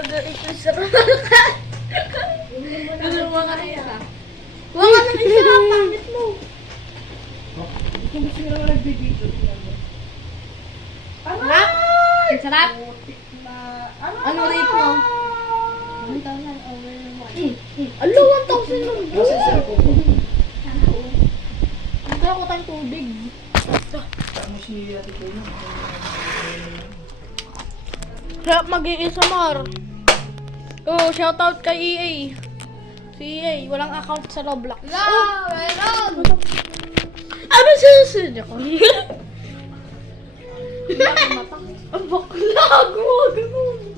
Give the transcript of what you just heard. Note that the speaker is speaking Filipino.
Ito sa ka. Gumawa ka ng isa. Gumawa ka ng isa. Pangit mo. Kung gusto nyo naman nagbibideo. Sarap? Ang sarap? Ano rate mo? 1,000 over 1. Alo, 1,000 lang. Kasi cellphone ko. Hindi ako tayong tubig. Tama si Ate Kuya. Sarap mag-iisa, Mar. Oh, shoutout kay EA. Si EA, walang account sa Roblox. Meron! Ano susunod ako? Ang bakla, gumagano.